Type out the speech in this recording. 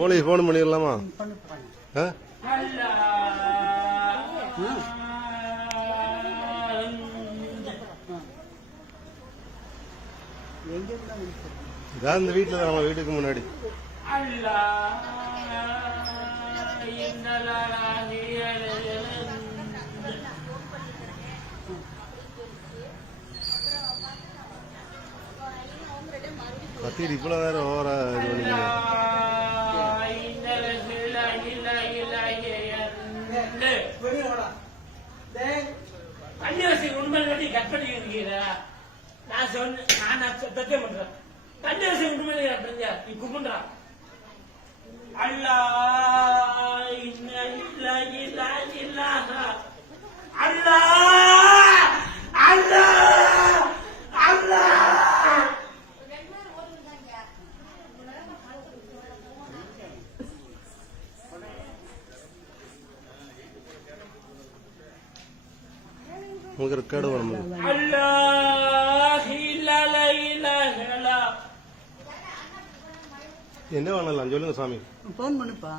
Police phone பண்ணிடலாமா? இந்த வீட்டுல தான் நம்ம வீட்டுக்கு முன்னாடி கத்திரி இவ்வளவு நேரம் ஓவரா கன்னியாசி உண்மை கட் பண்ணிக்கிறீங்களா? நான் சொன்ன சத்தியம் பண்றேன். கன்னியாசி உண்மை நீ கும்பிடுறா அல்லா அல்லா அல்லா அல்லா உங்களுக்கு ரெக்கார்டு வரும். என்ன பண்ணலாம் சொல்லுங்க சாமி. போன் பண்ணுப்பா.